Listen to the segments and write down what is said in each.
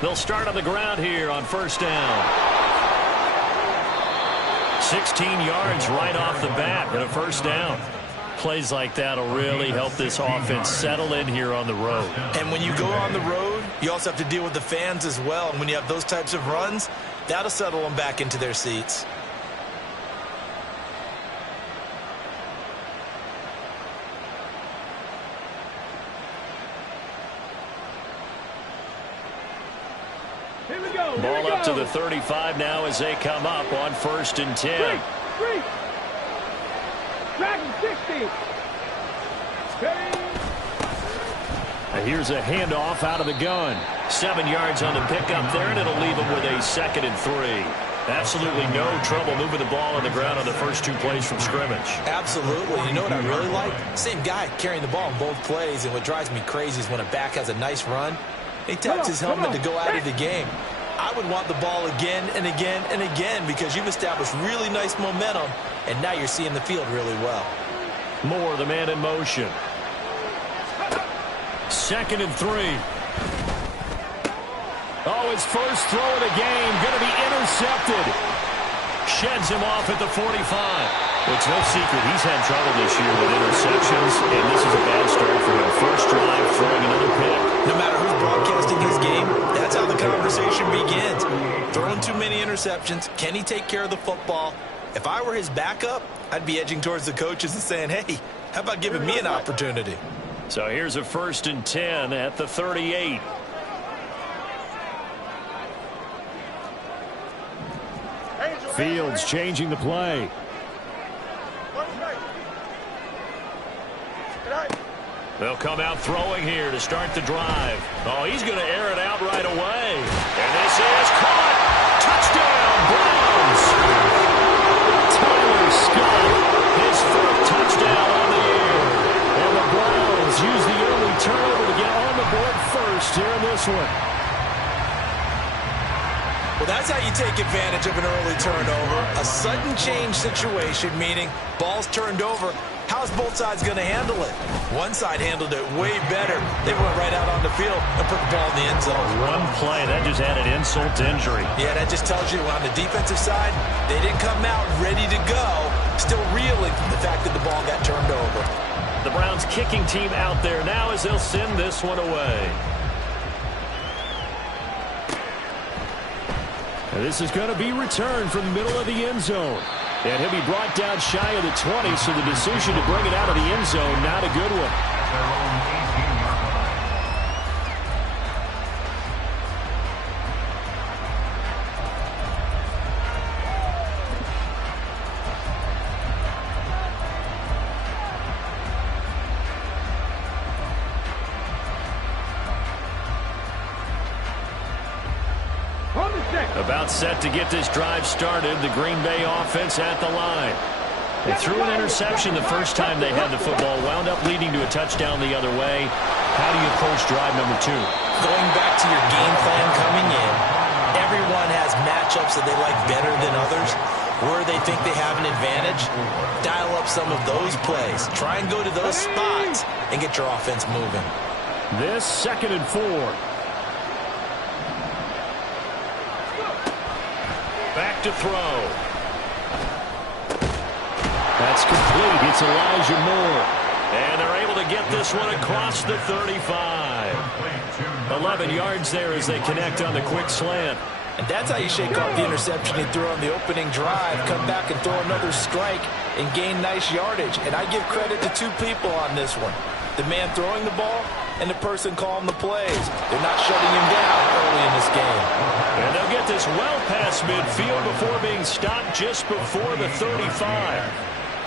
They'll start on the ground here on first down. 16 yards right off the bat and a first down. Plays like that will really help this offense settle in here on the road. And when you go on the road, you also have to deal with the fans as well. And when you have those types of runs, that'll settle them back into their seats. Ball up to the 35 now as they come up on first and 10. Dragon 60. Here's a handoff out of the gun. 7 yards on the pickup there, and it'll leave them with a 2nd and 3. Absolutely no trouble moving the ball on the ground on the first 2 plays from scrimmage. Absolutely. You know what I really like? Same guy carrying the ball in both plays, and what drives me crazy is when a back has a nice run, he taps his helmet to go out of the game. I would want the ball again and again and again because you've established really nice momentum, and now you're seeing the field really well. Moore, the man in motion. 2nd and 3. Oh, his first throw of the game going to be intercepted. Sheds him off at the 45. Well, it's no secret he's had trouble this year with interceptions, and this is a bad start for him. First drive, throwing another pick. No matter who's broadcasting his game, that's how the conversation begins. Throwing too many interceptions. Can he take care of the football? If I were his backup, I'd be edging towards the coaches and saying, hey, how about giving me an opportunity? So here's a 1st and 10 at the 38. Fields changing the play. They'll come out throwing here to start the drive. Oh, he's going to air it out right away. And this is caught. Touchdown, Browns. Tyler Scott, his 4th touchdown on the year. And the Browns use the early turnover to get on the board first here in this one. Well, that's how you take advantage of an early turnover. A sudden change situation, meaning ball's turned over. How's both sides going to handle it? One side handled it way better. They went right out on the field and put the ball in the end zone. One play, that just added insult to injury. Yeah, that just tells you on the defensive side, they didn't come out ready to go, still reeling from the fact that the ball got turned over. The Browns kicking team out there now as they'll send this one away. And this is going to be returned from the middle of the end zone. And he'll be brought down shy of the 20, so the decision to bring it out of the end zone, not a good one. About set to get this drive started. The Green Bay offense at the line. They threw an interception the first time they had the football, wound up leading to a touchdown the other way. How do you approach drive number 2? Going back to your game plan coming in, everyone has matchups that they like better than others. Where they think they have an advantage, dial up some of those plays. Try and go to those spots and get your offense moving. This 2nd and 4. Back to throw. That's complete. It's Elijah Moore. And they're able to get this one across the 35. 11 yards there as they connect on the quick slant. And that's how you shake off the interception he threw on the opening drive, come back and throw another strike and gain nice yardage. And I give credit to 2 people on this one. The man throwing the ball and the person calling the plays. They're not shutting him down early in this game. And they'll get this well past midfield before being stopped just before the 35.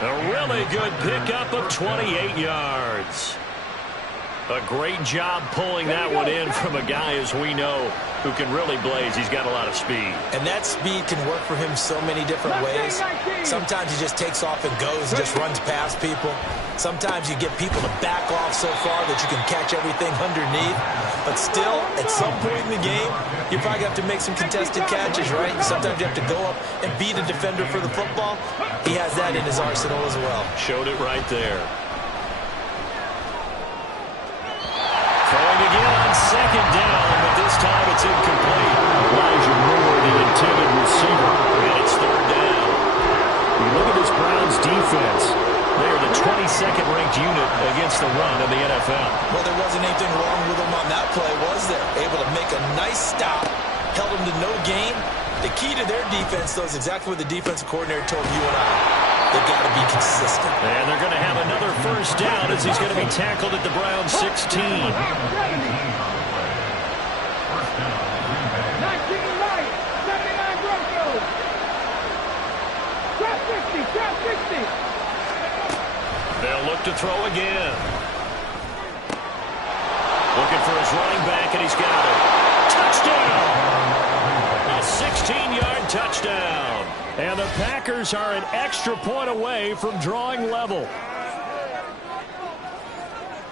A really good pickup of 28 yards. A great job pulling that one in from a guy, as we know, who can really blaze. He's got a lot of speed. And that speed can work for him so many different ways. Sometimes he just takes off and goes, just runs past people. Sometimes you get people to back off so far that you can catch everything underneath. But still, at some point in the game, you probably have to make some contested catches, right? Sometimes you have to go up and beat a defender for the football. He has that in his arsenal as well. Showed it right there. Throwing again on second down, but this time it's incomplete. Elijah Moore, the intended receiver, and it's third down. You look at this Browns defense. They are the 22nd ranked unit against the run in the NFL. Well, there wasn't anything wrong with them on that play, was there? Able to make a nice stop, held them to no gain. The key to their defense, though, is exactly what the defensive coordinator told you and I. They've got to be consistent. And they're going to have another first down as he's going to be tackled at the Browns 16. They'll look to throw again. Looking for his running back, and he's got it. Touchdown! A 16-yard touchdown. And the Packers are an extra point away from drawing level.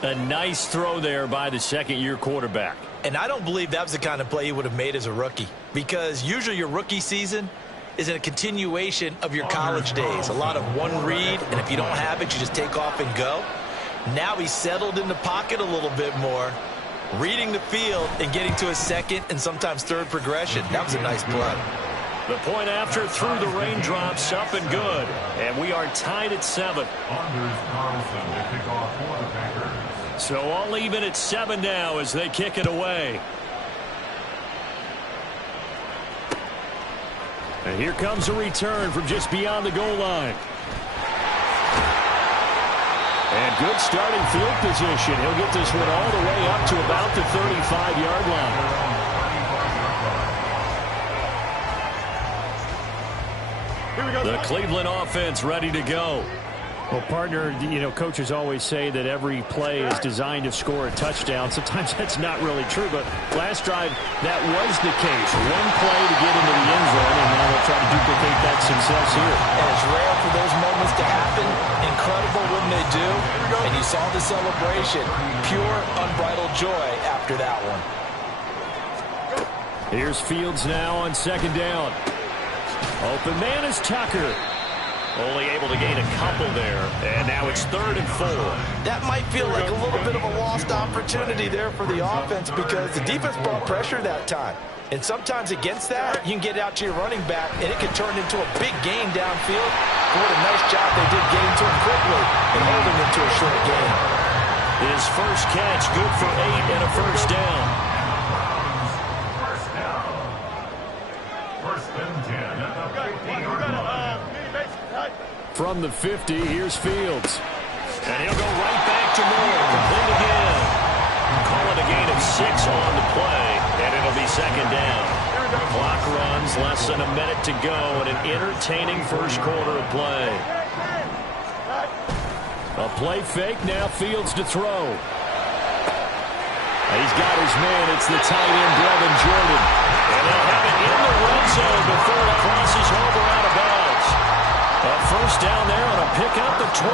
A nice throw there by the second-year quarterback. And I don't believe that was the kind of play he would have made as a rookie, because usually your rookie season is a continuation of your college days. A lot of one read, and if you don't have it, you just take off and go. Now he's settled in the pocket a little bit more, reading the field and getting to a second and sometimes third progression. That was a nice play. The point after through the raindrops, up and good. And we are tied at 7. So all even at 7 now as they kick it away. And here comes a return from just beyond the goal line. And good starting field position. He'll get this one all the way up to about the 35-yard line. The Cleveland offense ready to go. Well, partner, you know, coaches always say that every play is designed to score a touchdown. Sometimes that's not really true, but last drive, that was the case. One play to get into the end zone, and now they'll try to duplicate that success here. And it's rare for those moments to happen. Incredible when they do. And you saw the celebration. Pure, unbridled joy after that one. Here's Fields now on second down. Open man is Tucker. Only able to gain a couple there. And now it's 3rd and 4. That might feel like a little bit of a lost opportunity there for the offense, because the defense brought pressure that time. And sometimes against that, you can get out to your running back, and it can turn into a big gain downfield. But what a nice job they did getting to him quickly and holding him to a short gain. His first catch, good for 8 and a first down. From the 50, here's Fields. And he'll go right back to Moore. Complete again. Call it a gain of 6 on the play, and it'll be second down. Clock runs, less than a minute to go, and an entertaining first quarter of play. A play fake, now Fields to throw. He's got his man. It's the tight end, Brevin Jordan. And they'll have it in the red zone before it crosses over out of bounds. A first down there on a pickup of 25.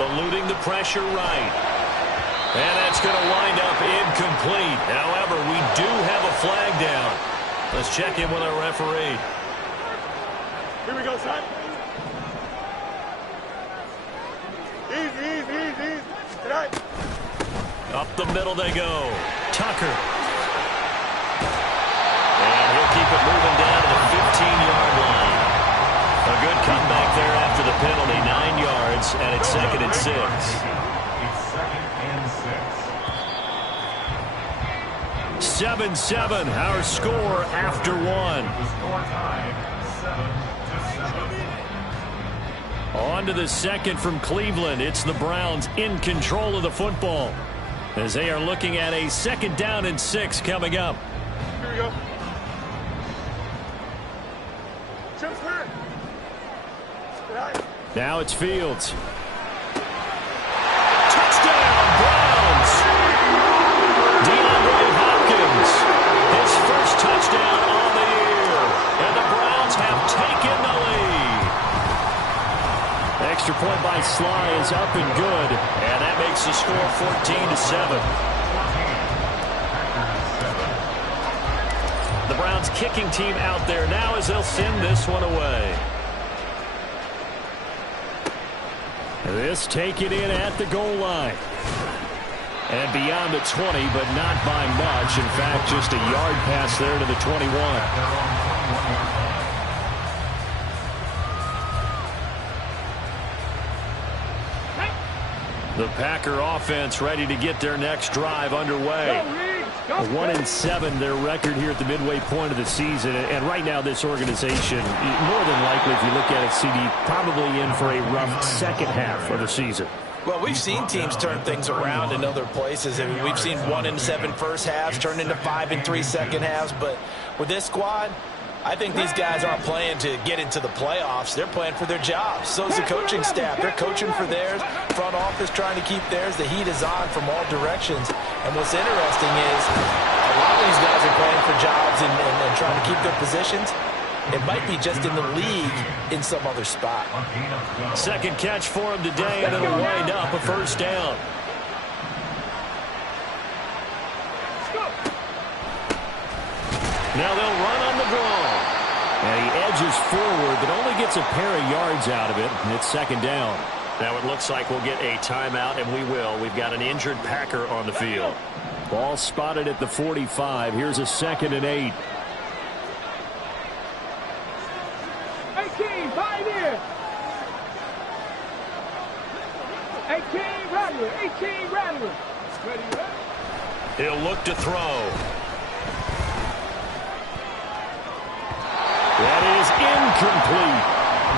Eluding the pressure right. And that's going to wind up incomplete. However, we do have a flag down. Let's check in with our referee. Here we go, son. Easy. Right. Up the middle they go. Tucker. And he'll keep it moving down to the 15-yard line. A good comeback there after the penalty. 9 yards, and it's 2nd and 6. It's 2nd and 6. 7-7, our score after 1. The score tied 7-7. On to the second from Cleveland. It's the Browns in control of the football as they are looking at a 2nd down and 6 coming up. Here we go. Chip's turn. Right. Now it's Fields. Touchdown, Browns! DeAndre Hopkins, his first touchdown on the year, and the Browns have taken the lead. Extra point by Sly is up and good, and that makes the score 14-7. The Browns kicking team out there now as they'll send this one away. This taken in at the goal line. And beyond the 20, but not by much. In fact, just a yard pass there to the 21. The Packer offense ready to get their next drive underway. 1-7 their record here at the midway point of the season. And right now this organization, more than likely, if you look at it, CD, probably in for a rough second half of the season. Well, we've seen teams turn things around in other places. I mean, we've seen 1-7 first halves turn into 5-3 second halves. But with this squad, I think these guys aren't playing to get into the playoffs. They're playing for their jobs. So is the coaching staff. They're coaching for theirs. Front office trying to keep theirs. The heat is on from all directions. And what's interesting is a lot of these guys are playing for jobs and trying to keep their positions. It might be just in the league in some other spot. Second catch for him today, and it'll wind up a first down. Now they'll run on the draw. And he edges forward, but only gets a pair of yards out of it. And it's second down. Now it looks like we'll get a timeout, and we will. We've got an injured Packer on the field. Ball spotted at the 45. Here's a 2nd and 8. 18, fight in. 18, Rattler. 18, Rattler. Ready, ready? He'll look to throw. That is incomplete.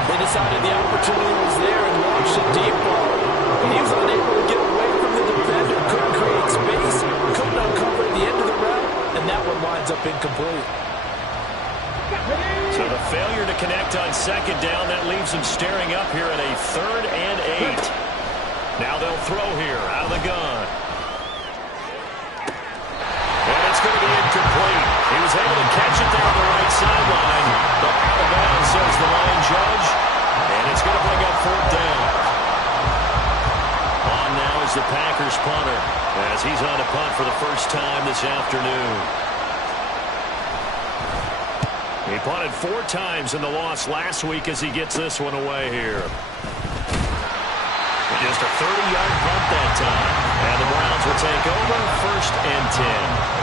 They decided the opportunity was there and launched a deep ball. He was unable to get away from the defender, couldn't create space, couldn't uncover the end of the route, and that one winds up incomplete. So the failure to connect on second down, that leaves them staring up here at a 3rd and 8. Now they'll throw here out of the gun. And it's going to be incomplete. He was able to catch it there on the right sideline, but out of bounds, says the line judge, and it's going to bring up 4th down. On now is the Packers punter, as he's on a punt for the first time this afternoon. He punted 4 times in the loss last week as he gets this one away here. Just a 30-yard punt that time. And the Browns will take over 1st and 10.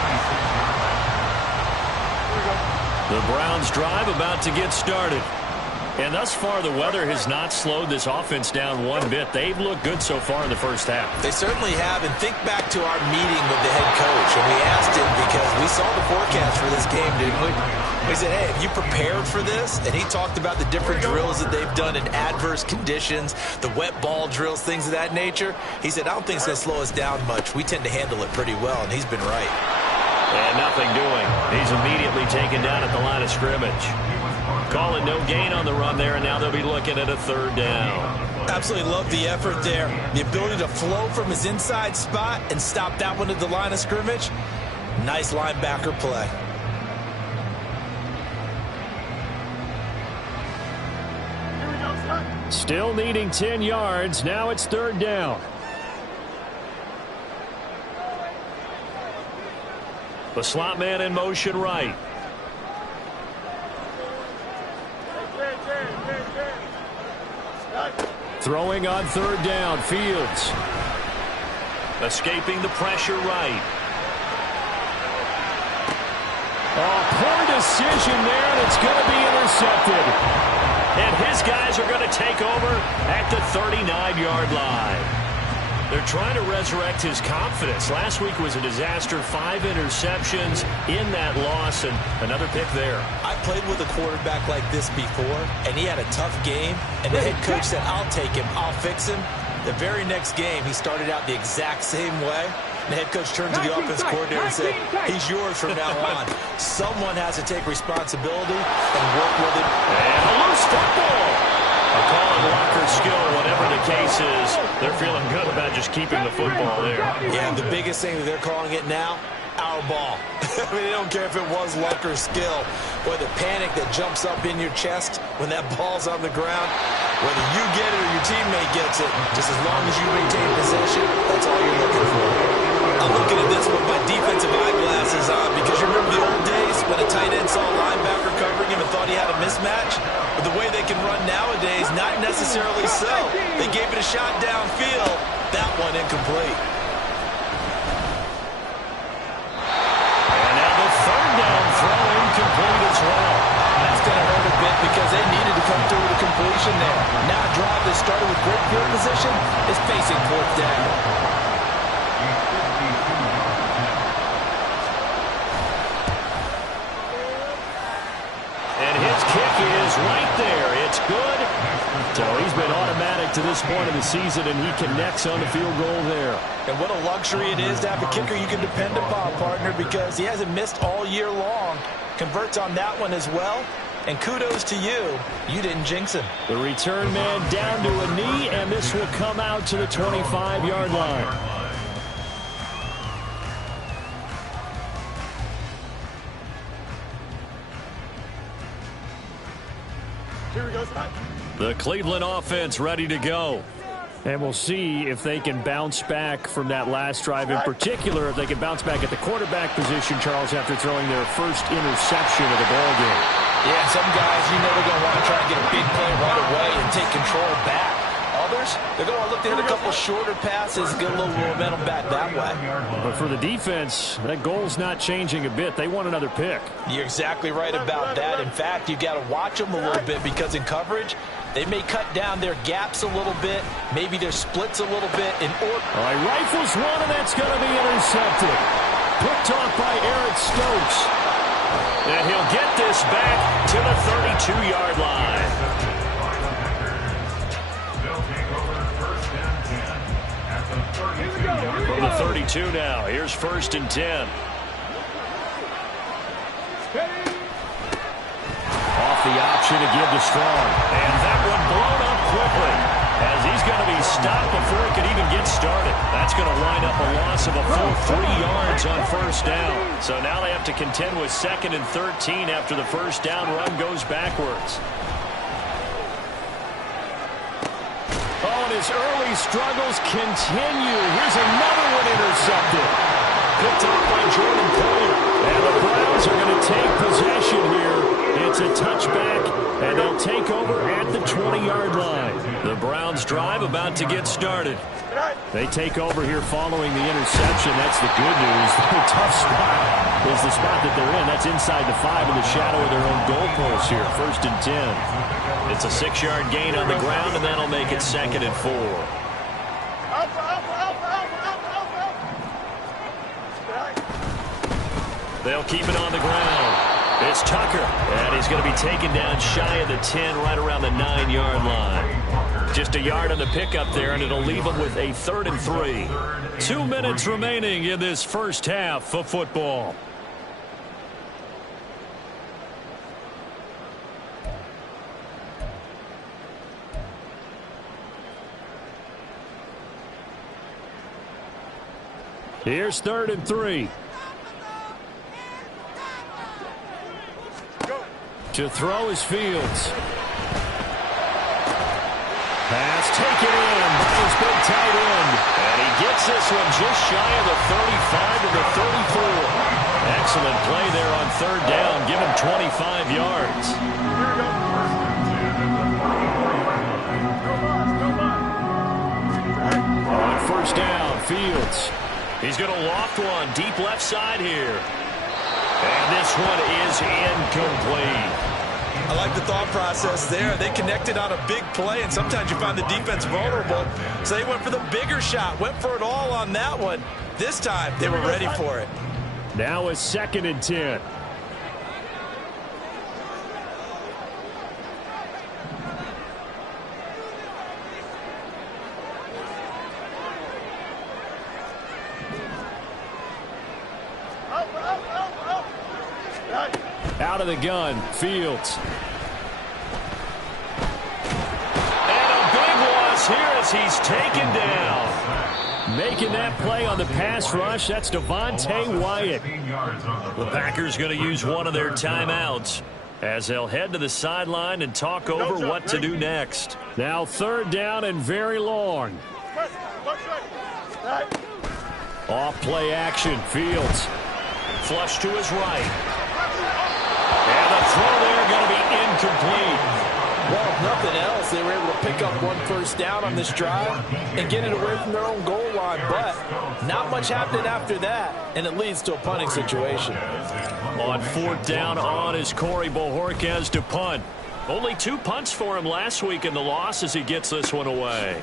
The Browns drive about to get started. And thus far, the weather has not slowed this offense down one bit. They've looked good so far in the first half. They certainly have. And think back to our meeting with the head coach. And we asked him because we saw the forecast for this game, didn't we? We said, hey, have you prepared for this? And he talked about the different drills that they've done in adverse conditions, the wet ball drills, things of that nature. He said, I don't think it's going to slow us down much. We tend to handle it pretty well, and he's been right. And nothing doing. He's immediately taken down at the line of scrimmage. Call it no gain on the run there, and now they'll be looking at a 3rd down. Absolutely love the effort there. The ability to flow from his inside spot and stop that one at the line of scrimmage. Nice linebacker play. Still needing 10 yards. Now it's 3rd down. The slot man in motion right. Throwing on 3rd down. Fields. Escaping the pressure right. Oh, poor decision there, and it's going to be intercepted. And his guys are going to take over at the 39-yard line. They're trying to resurrect his confidence. Last week was a disaster. 5 interceptions in that loss, and another pick there. I played with a quarterback like this before, and he had a tough game, and the head coach said, I'll take him, I'll fix him. The very next game, he started out the exact same way. The head coach turned to the offense coordinator and said, he's yours from now on. Someone has to take responsibility and work with him. And a loose football. A call on Walker's skill, whatever the case is, they're feeling good about just keeping the football there. Yeah, the biggest thing that they're calling it now, our ball. I mean, they don't care if it was luck or skill, or the panic that jumps up in your chest when that ball's on the ground. Whether you get it or your teammate gets it, just as long as you maintain possession, that's all you're looking for. I'm looking at this with my defensive eyeglasses on because you remember the old days when a tight end saw a linebacker covering him and thought he had a mismatch? But the way they can run nowadays, not necessarily so. They gave it a shot downfield. That one incomplete. And now the third down throw incomplete as well. That's going to hurt a bit because they needed to come through with a completion there. Now a drive that started with great field position is facing fourth down. And his kick is right there. It's good. So he's been automatic to this point of the season, and he connects on the field goal there. And what a luxury it is to have a kicker you can depend upon, partner, because he hasn't missed all year long. Converts on that one as well. And kudos to you. You didn't jinx him. The return man down to a knee, and this will come out to the 25-yard line. The Cleveland offense ready to go. And we'll see if they can bounce back from that last drive. In particular, if they can bounce back at the quarterback position, Charles, after throwing their first interception of the ballgame. Yeah, some guys, you know they're going to want to try and get a big play right away and take control back. Others, they're going to want to look to hit a couple shorter passes, get a little momentum back that way. But for the defense, that goal's not changing a bit. They want another pick. You're exactly right about that. In fact, you've got to watch them a little bit because in coverage, they may cut down their gaps a little bit, maybe their splits a little bit. All right, rifles one, and that's going to be intercepted. Picked off by Eric Stokes. And he'll get this back to the 32-yard line. From the 32 now. Here's 1st and 10. Off the option to give to Strong. And that one blown up quickly as he's going to be stopped before he can even get started. That's going to wind up a loss of a full 3 yards on 1st down. So now they have to contend with 2nd and 13 after the 1st down run goes backwards. Oh, and his early struggles continue. Here's another one intercepted. Picked up by Jordan Poyer. And the Browns are going to take possession here. It's a touchback, and they'll take over at the 20-yard line. The Browns drive about to get started. They take over here following the interception. That's the good news. The tough spot is the spot that they're in. That's inside the 5 in the shadow of their own goalpost here. 1st and 10. It's a 6-yard gain on the ground, and that'll make it 2nd and 4. They'll keep it on the ground. It's Tucker, and he's going to be taken down shy of the 10, right around the 9-yard line. Just a yard on the pickup there, and it'll leave them with a 3rd and 3. 2 minutes remaining in this first half of football. Here's 3rd and 3. To throw is Fields. Pass taken in by his big tight end. And he gets this one just shy of the 35 to the 34. Excellent play there on 3rd down. Give him 25 yards. On 1st down, Fields. He's going to loft one deep left side here. And this one is incomplete. I like the thought process there. They connected on a big play, and sometimes you find the defense vulnerable. So they went for the bigger shot, went for it all on that one. This time, they were ready for it. Now a 2nd and 10. Out of the gun, Fields. And a big loss here as he's taken down. Making that play on the pass rush, that's Devontae Wyatt. The Packers going to use one of their timeouts as they'll head to the sideline and talk over what to do next. Now 3rd down and very long. Off play action, Fields. Flush to his right. And the throw there going to be incomplete. Well, if nothing else, they were able to pick up one first down on this drive and get it away from their own goal line. But not much happened after that, and it leads to a punting situation. On fourth down on is Corey Bojorquez to punt. Only 2 punts for him last week in the loss as he gets this one away.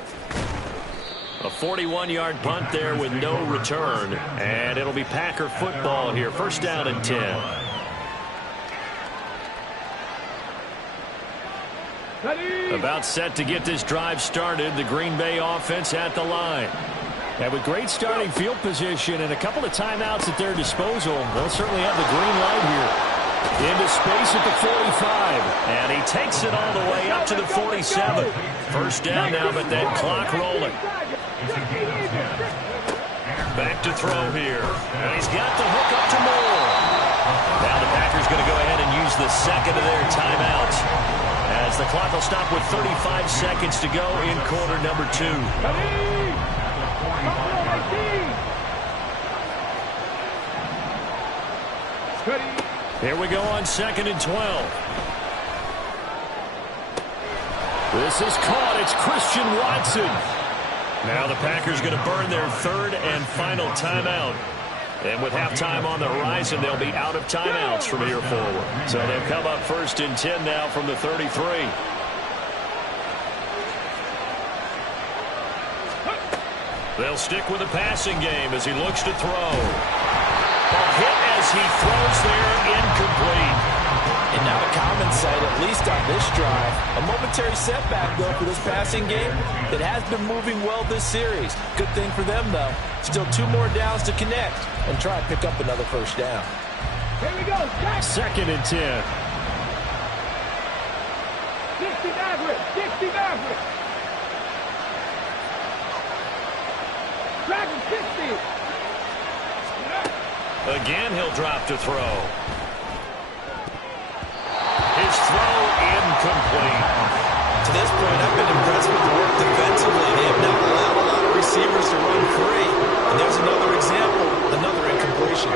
A 41-yard punt there with no return. And it'll be Packer football here. First down and 10. About set to get this drive started. The Green Bay offense at the line. And with great starting field position and a couple of timeouts at their disposal, they'll certainly have the green light here. Into space at the 45. And he takes it all the way up to the 47. First down now, but that clock rolling. Back to throw here. And he's got the hook up to Moore. Now the Packers going to go ahead and use the second of their timeouts, as the clock will stop with 35 seconds to go in quarter number 2. Here we go on second and 12. This is caught. It's Christian Watson. Now the Packers going to burn their third and final timeout. And with halftime on the horizon, they'll be out of timeouts from here forward. So they've come up first and 10 now from the 33. They'll stick with the passing game as he looks to throw. Ball hit as he throws there, incomplete. And not a common sight, at least on this drive. A momentary setback, though, for this passing game that has been moving well this series. Good thing for them, though. Still 2 more downs to connect and try and pick up another first down. Here we go. Second and 10. 60 Maverick. 60 Maverick. Dragon 60. Again, he'll drop to throw. His throw incomplete. To this point, I've been impressed with the work defensively. They have not allowed a lot of receivers to run free. And there's another example, another incompletion.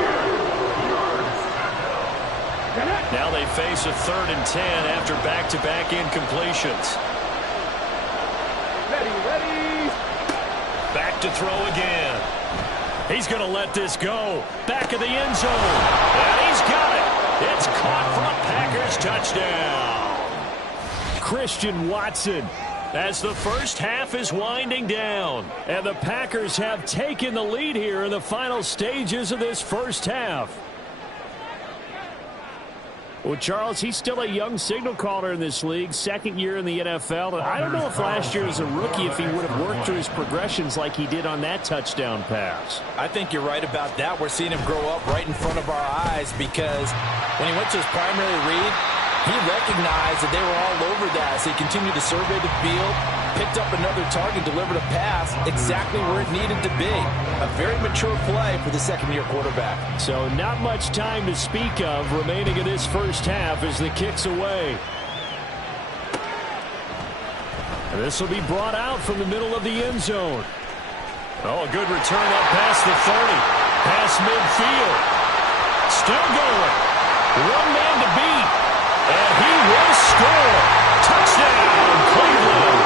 Now they face a third and 10 after back-to-back incompletions. Ready. Back to throw again. He's going to let this go. Back of the end zone. And he's got it. It's caught for a Packers touchdown. Christian Watson. As the first half is winding down. And the Packers have taken the lead here in the final stages of this first half. Well, Charles, he's still a young signal caller in this league, second year in the NFL. And I don't know if last year as a rookie, if he would have worked through his progressions like he did on that touchdown pass. I think you're right about that. We're seeing him grow up right in front of our eyes, because when he went to his primary read, he recognized that they were all over that as he continued to survey the field, picked up another target, delivered a pass exactly where it needed to be. A very mature play for the second-year quarterback. So not much time to speak of remaining in this first half as the kick's away. And this will be brought out from the middle of the end zone. Oh, a good return up past the 30. Past midfield. Still going. One man to beat. And he will score. Touchdown, Cleveland.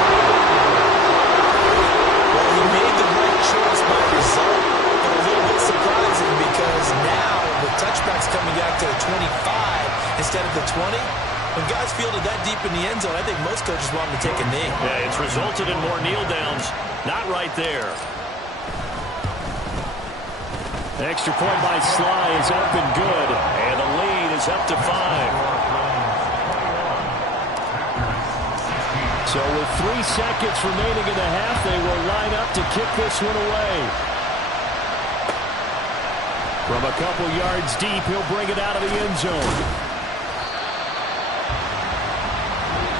Well, he made the right choice by result, but a little bit surprising because now the touchback's coming out to the 25 instead of the 20. When guys field it that deep in the end zone, I think most coaches want them to take a knee. Yeah, it's resulted in more kneel downs. Not right there. The extra point by Sly is up and good. And the lead is up to 5. So with 3 seconds remaining in the half, they will line up to kick this one away. From a couple yards deep, he'll bring it out of the end zone.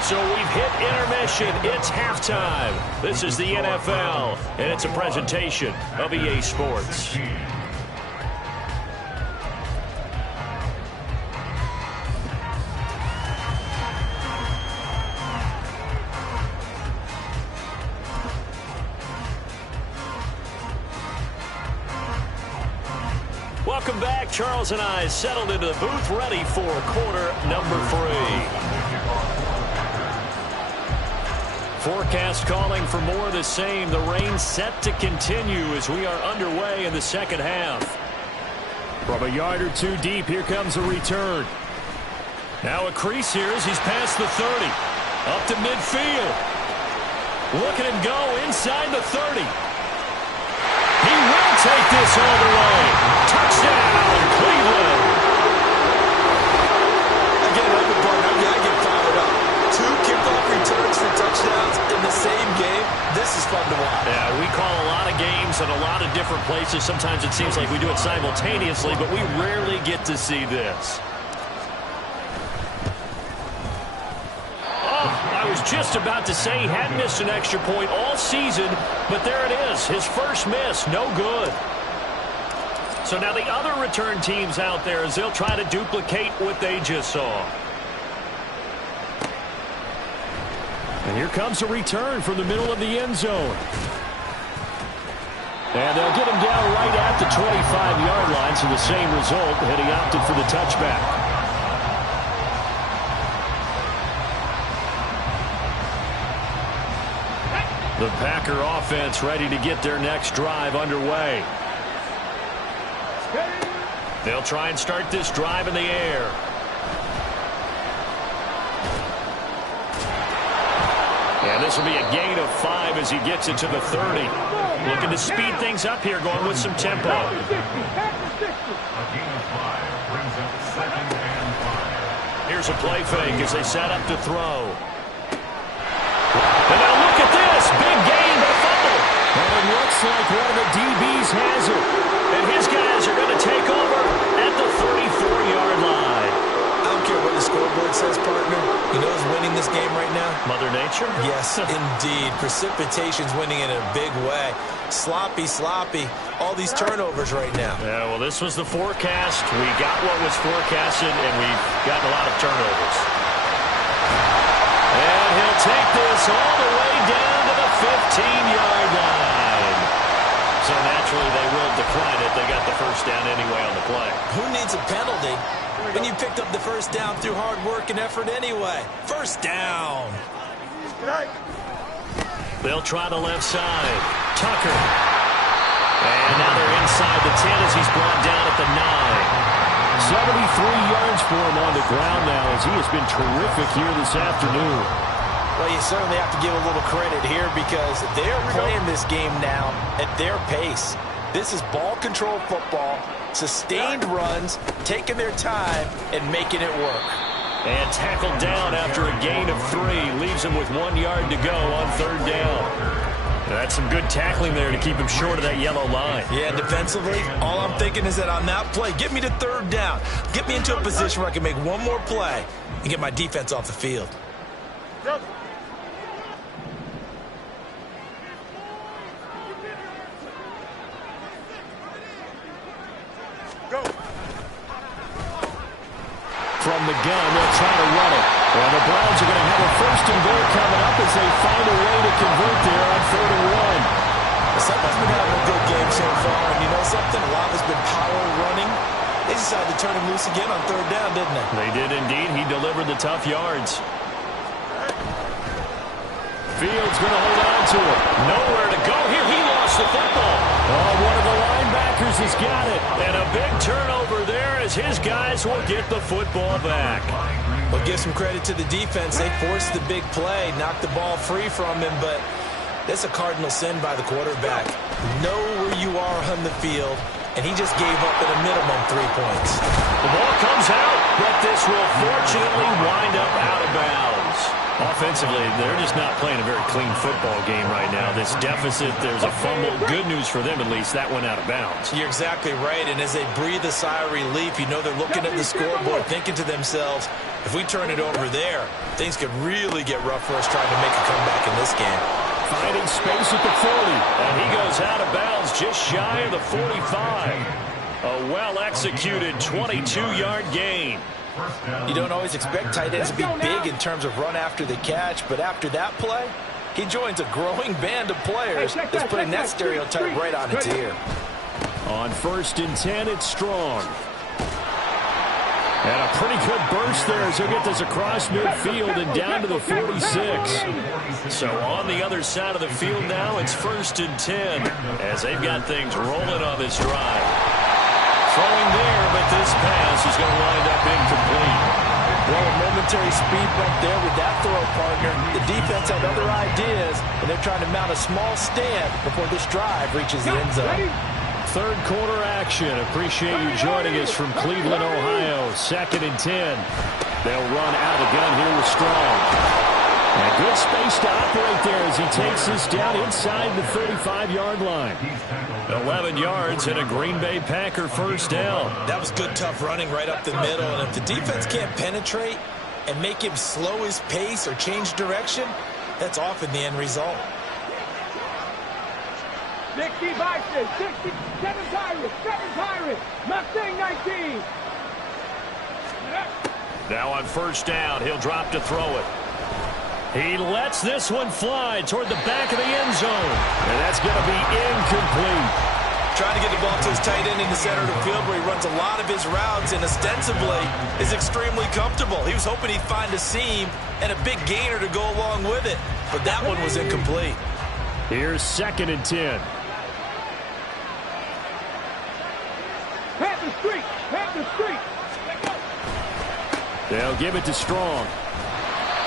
So we've hit intermission. It's halftime. This is the NFL, and it's a presentation of EA Sports. Welcome back. Charles and I settled into the booth ready for quarter number 3. forecast calling for more of the same. The rain set to continue as we are underway in the second half. From a yard or two deep, here comes a return. Now a crease here as he's past the 30. Up to midfield. Look at him go inside the 30. He will take this all the way. Touchdown, Cleveland. Again, I get fired up. 2 kickoff returns for touchdowns in the same game. This is fun to watch. Yeah, we call a lot of games in a lot of different places. Sometimes it seems like we do it simultaneously, but we rarely get to see this. I was just about to say he hadn't missed an extra point all season, but there it is. His first miss, no good. So now the other return teams out there as they'll try to duplicate what they just saw. And here comes a return from the middle of the end zone. And they'll get him down right at the 25-yard line, so the same result, and he opted for the touchback. The Packer offense ready to get their next drive underway. They'll try and start this drive in the air. And this will be a gain of 5 as he gets it to the 30. Looking to speed things up here, going with some tempo. A gain of 5 brings up 2nd and 5. Here's a play fake as they set up to throw. And now look at this. Big gain, but a fumble. And it looks like one of the DBs has it. And his guys are going to take over at the 34-yard line. I don't care what the scoreboard says, partner. You know who's winning this game right now? Mother Nature? Yes, indeed. Precipitation's winning in a big way. Sloppy. All these turnovers right now. Yeah, well, this was the forecast. We got what was forecasted, and we've gotten a lot of turnovers. And he'll take this all the way down to the 15-yard line. So naturally, they will decline it. They got the first down anyway on the play. Who needs a penalty when you picked up the first down through hard work and effort anyway? First down. They'll try the left side. Tucker. And now they're inside the 10 as he's brought down at the 9. 73 yards for him on the ground now as he has been terrific here this afternoon. Well, you certainly have to give a little credit here because they're playing this game now at their pace. This is ball control football, sustained runs, taking their time, and making it work. And tackled down after a gain of 3. Leaves him with 1 yard to go on 3rd down. That's some good tackling there to keep him short of that yellow line. Yeah, defensively, all I'm thinking is that on that play, get me to 3rd down. Get me into a position where I can make one more play and get my defense off the field. From the gun, they'll try to run it. Well, the Browns are going to have a 1st and goal coming up as they find a way to convert there on 3rd and 1. Someone's been having a good game so far, and you know something? A lot has been power running. They decided to turn him loose again on 3rd down, didn't they? They did indeed. He delivered the tough yards. Fields going to hold on to it. Nowhere to go here. He lost the football. Oh, one of the linebackers has got it. And a big turnover there as his guys will get the football back. Well, give some credit to the defense. They forced the big play, knocked the ball free from him, but that's a cardinal sin by the quarterback. Know where you are on the field, and he just gave up at a minimum 3 points. The ball comes out, but this will fortunately wind up out of bounds. Offensively, they're just not playing a very clean football game right now. This deficit, there's a fumble. Good news for them, at least. That went out of bounds. You're exactly right, and as they breathe a sigh of relief, you know they're looking at the scoreboard, thinking to themselves, if we turn it over there, things could really get rough for us trying to make a comeback in this game. Finding space at the 40. And he goes out of bounds just shy of the 45. A well-executed 22-yard gain. You don't always expect tight ends to be big in terms of run after the catch, but after that play, he joins a growing band of players that's putting that stereotype right on its ear. On 1st and 10, it's Strong. And a pretty good burst there as he'll get this across midfield and down to the 46. So on the other side of the field now, it's 1st and 10 as they've got things rolling on this drive. Throwing there, but this pass is going to wind up incomplete. Well, a momentary speed bump there with that throw, partner. The defense had other ideas, and they're trying to mount a small stand before this drive reaches the end zone. Third quarter action. Appreciate you joining us from Cleveland, Ohio. 2nd and 10. They'll run out of the gun here with Strong. And good space to operate there as he takes this down inside the 35-yard line. 11 yards and a Green Bay Packer first down. That was good, tough running right up the middle. And if the defense can't penetrate and make him slow his pace or change direction, that's often the end result. 60 boxes, 7 Pirates, Mustang 19. Now on first down, he'll drop to throw it. He lets this one fly toward the back of the end zone. And that's going to be incomplete. Trying to get the ball to his tight end in the center of the field where he runs a lot of his routes and ostensibly is extremely comfortable. He was hoping he'd find a seam and a big gainer to go along with it. But that one was incomplete. Here's 2nd and 10. Panther Street. They'll give it to Strong.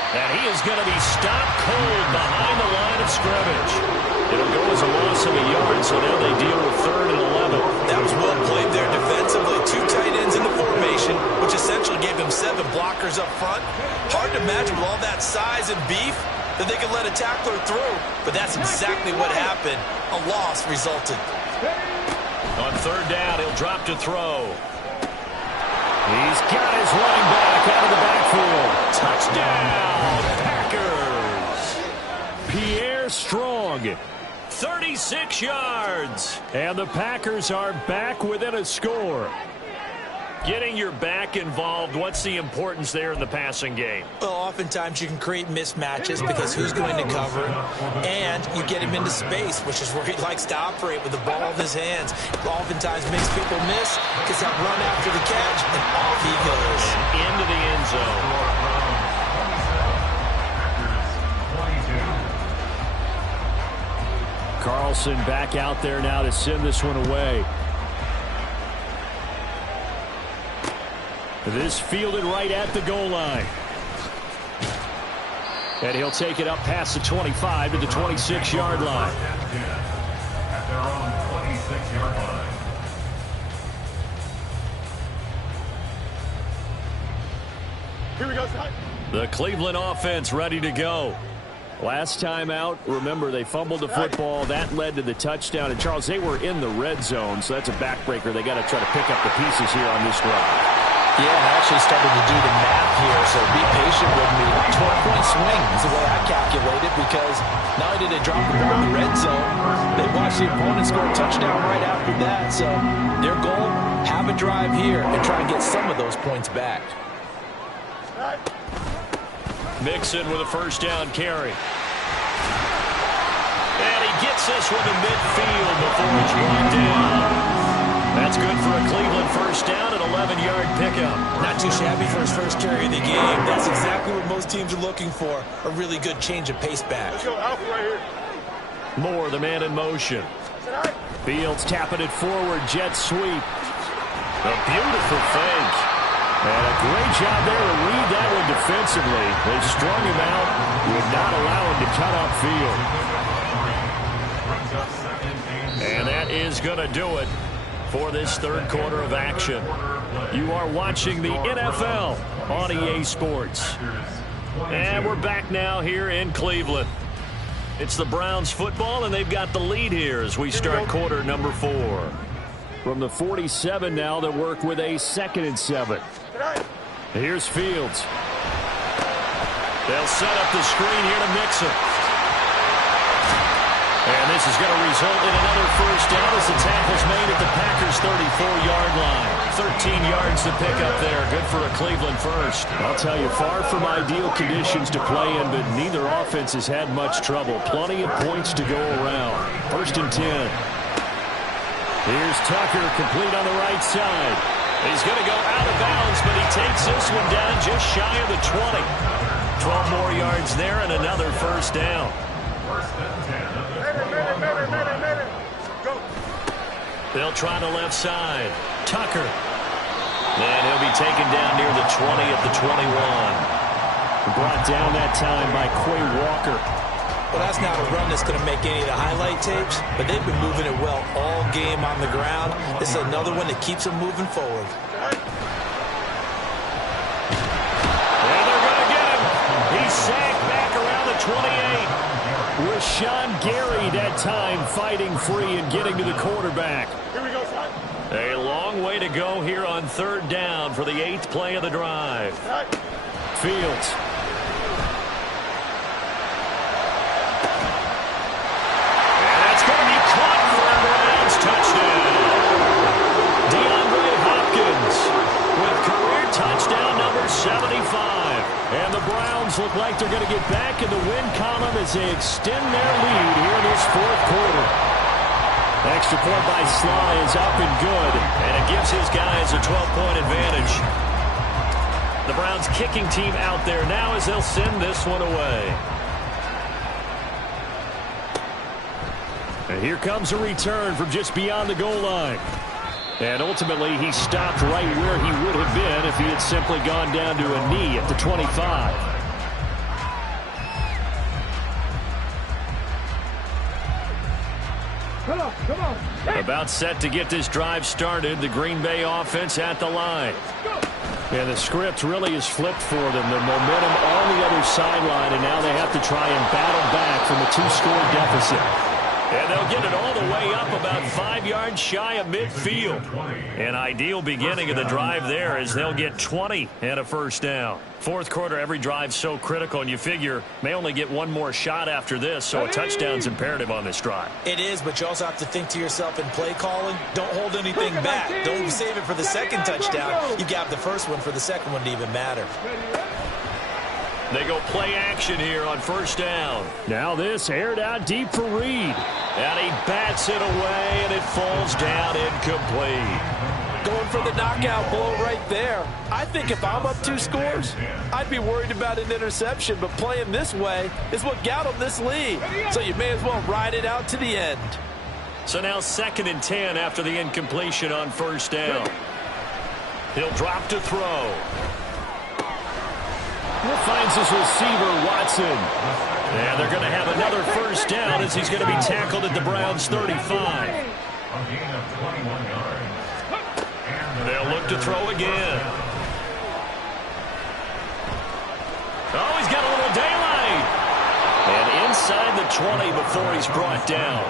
And he is going to be stopped cold behind the line of scrimmage. It'll go as a loss of a yard, so now they deal with 3rd and 11. That was well played there defensively. 2 tight ends in the formation, which essentially gave them 7 blockers up front. Hard to imagine with all that size and beef that they could let a tackler through. But that's exactly what happened. A loss resulted. On 3rd down, he'll drop to throw. He's got his running back out of the backfield. Touchdown, Packers. Pierre Strong. 36 yards. And the Packers are back within a score. Getting your back involved, what's the importance there in the passing game? Well, oftentimes you can create mismatches because who's going to cover him, and you get him into space, which is where he likes to operate with the ball in his hands. Oftentimes makes people miss because that run after the catch, and off he goes. And into the end zone. Carlson back out there now to send this one away. This fielded right at the goal line. And he'll take it up past the 25 to the 26-yard line. At their own 26-yard line. Here we go, Ty. The Cleveland offense ready to go. Last time out, remember, they fumbled the football. That led to the touchdown. And, Charles, they were in the red zone, so that's a backbreaker. They got to try to pick up the pieces here on this drive. Yeah, I actually started to do the math here, so be patient with me. 12-point swing is the way I calculate it because not only did they drop the ball in the red zone, they watched the opponent score a touchdown right after that. So their goal, have a drive here and try and get some of those points back. Mixon with a first down carry. And he gets this one to midfield before he's brought down. That's good for a Cleveland first down, an 11-yard pickup. Not too shabby for his first carry of the game. That's exactly what most teams are looking for, a really good change of pace back. Let's go, Alpha right here. Moore, the man in motion. Fields tapping it forward, jet sweep. A beautiful fake. And a great job there to read that one defensively. They strung him out, would not allow him to cut upfield. And that is going to do it for this third quarter of action. You are watching the NFL on EA Sports. And we're back now here in Cleveland. It's the Browns football, and they've got the lead here as we start quarter number 4. From the 47 now, they work with a 2nd and 7. Here's Fields. They'll set up the screen here to Mixon. And this is going to result in another first down as the tackle's made at the Packers' 34-yard line. 13 yards to pick up there. Good for a Cleveland first. I'll tell you, far from ideal conditions to play in, but neither offense has had much trouble. Plenty of points to go around. 1st and 10. Here's Tucker, complete on the right side. He's going to go out of bounds, but he takes this one down just shy of the 20. 12 more yards there and another first down. They'll try the left side. Tucker. And he'll be taken down near the 20 at the 21. Brought down that time by Quay Walker. Well, that's not a run that's going to make any of the highlight tapes, but they've been moving it well all game on the ground. This is another one that keeps them moving forward. And they're going to get him. He's sacked back around the 28. Rashawn Gary that time fighting free and getting to the quarterback. Here we go, son. A long way to go here on third down for the 8th play of the drive. Fields. And that's going to be caught for a Browns touchdown. DeAndre Hopkins with career touchdown number 75. And the Browns look like they're going to get back in the win column as they extend their lead here in this fourth quarter. Extra point by Sly is up and good. And it gives his guys a 12-point advantage. The Browns kicking team out there now as they'll send this one away. And here comes a return from just beyond the goal line. And ultimately, he stopped right where he would have been if he had simply gone down to a knee at the 25. Come on, come on. Hey. About set to get this drive started. The Green Bay offense at the line. And the script really is flipped for them. The momentum on the other sideline, and now they have to try and battle back from a 2-score deficit. And they'll get it all the way up about 5 yards shy of midfield. An ideal beginning of the drive there as they'll get 20 and a first down. Fourth quarter, every drive's so critical, and you figure may only get one more shot after this, so a touchdown's imperative on this drive. It is, but you also have to think to yourself in play calling, don't hold anything back. Don't save it for the second touchdown. You got the first one for the second one to even matter. They go play action here on first down. Now this aired out deep for Reed. And he bats it away, and it falls down incomplete. Going for the knockout blow right there. I think if I'm up 2 scores, I'd be worried about an interception, but playing this way is what got them this lead. So you may as well ride it out to the end. So now 2nd and 10 after the incompletion on first down. He'll drop to throw. Finds his receiver, Watson. And they're going to have another first down as he's going to be tackled at the Browns' 35. They'll look to throw again. Oh, he's got a little daylight. And inside the 20 before he's brought down.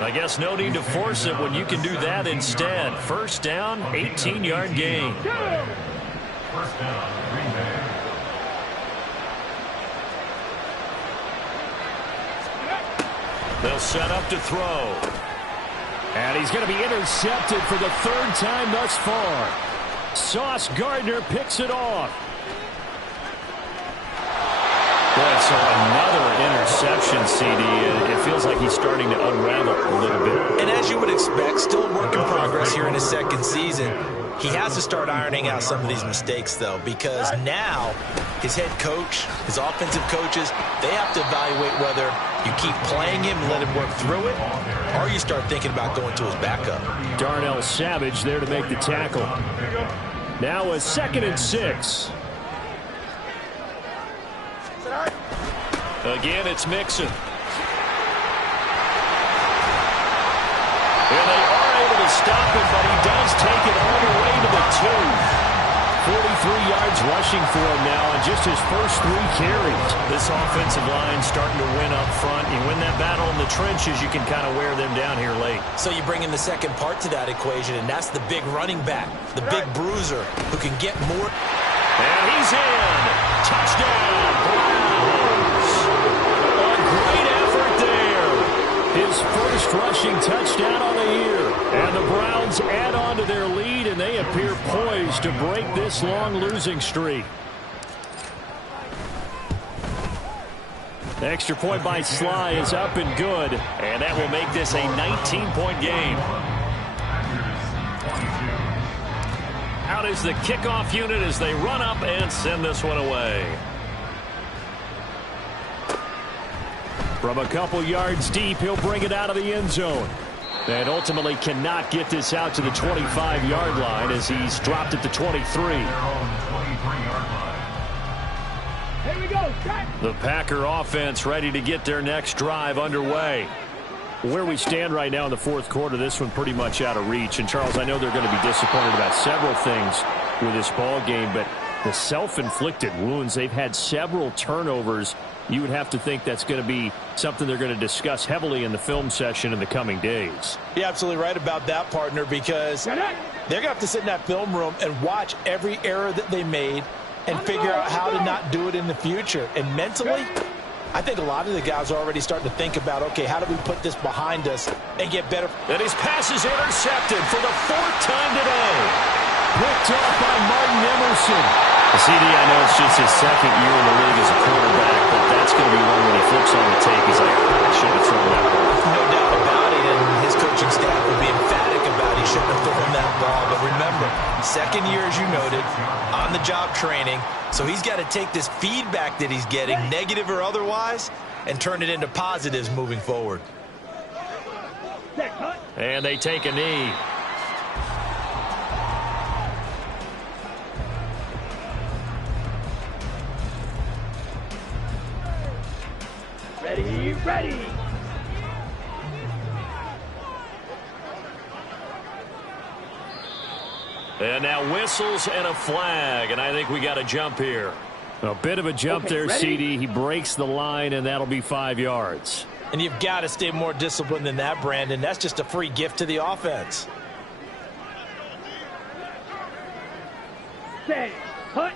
I guess no need to force it when you can do that instead. First down, 18-yard gain. First down, Green Bay. They'll set up to throw. And he's going to be intercepted for the 3rd time thus far. Sauce Gardner picks it off. Boy, so another interception, CD. It feels like he's starting to unravel a little bit. And as you would expect, still a work in progress here in his 2nd season. He has to start ironing out some of these mistakes, though, because now his head coach, his offensive coaches, they have to evaluate whether you keep playing him and let him work through it, or you start thinking about going to his backup. Darnell Savage there to make the tackle. Now a 2nd and 6. Again, it's Mixon. And they are able to stop him, but he does take it all the way to the 2. 43 yards rushing for him now on just his first 3 carries. This offensive line starting to win up front. You win that battle in the trenches, you can kind of wear them down here late. So you bring in the second part to that equation, and that's the big running back, the big bruiser, who can get more. And he's in. Touchdown, Browns. A great effort there. His first rushing touchdown on the year. And the Browns add on to their lead, and they appear poised to break this long losing streak. The extra point by Sly is up and good. And that will make this a 19-point game. Out is the kickoff unit as they run up and send this one away. From a couple yards deep, he'll bring it out of the end zone. And ultimately cannot get this out to the 25-yard line as he's dropped at the 23. Here we go. The Packer offense ready to get their next drive underway. Where we stand right now in the fourth quarter, this one pretty much out of reach. And, Charles, I know they're going to be disappointed about several things with this ball game, but the self-inflicted wounds, they've had several turnovers. You would have to think that's going to be something they're going to discuss heavily in the film session in the coming days. You're absolutely right about that, partner, because they're going to have to sit in that film room and watch every error that they made and figure out how to not do it in the future. And mentally, I think a lot of the guys are already starting to think about, okay, how do we put this behind us and get better? And his pass is intercepted for the fourth time today. Picked off by Martin Emerson. CD, I know it's just his second year in the league as a quarterback, but that's going to be one when he flips on the tape. He's like, I should have thrown that ball. No doubt about it, and his coaching staff will be emphatic about he shouldn't have thrown that ball. But remember, second year, as you noted, on-the-job training, so he's got to take this feedback that he's getting, negative or otherwise, and turn it into positives moving forward. And they take a knee. Ready. And now whistles and a flag, and I think we got a jump here. A bit of a jump there, CD. He breaks the line, and that'll be 5 yards. And you've got to stay more disciplined than that, Brandon. That's just a free gift to the offense. Set. Hut.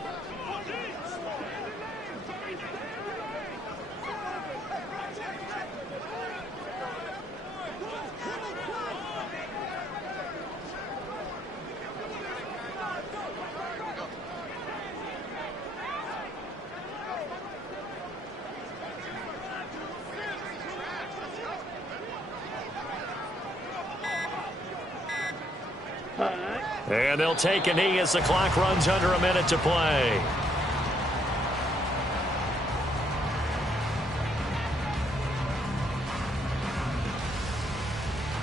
And they'll take a knee as the clock runs under a minute to play.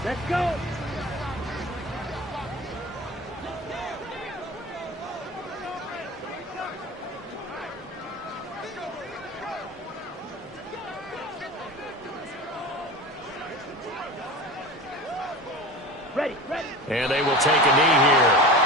Let's go. Ready. And they will take a knee here.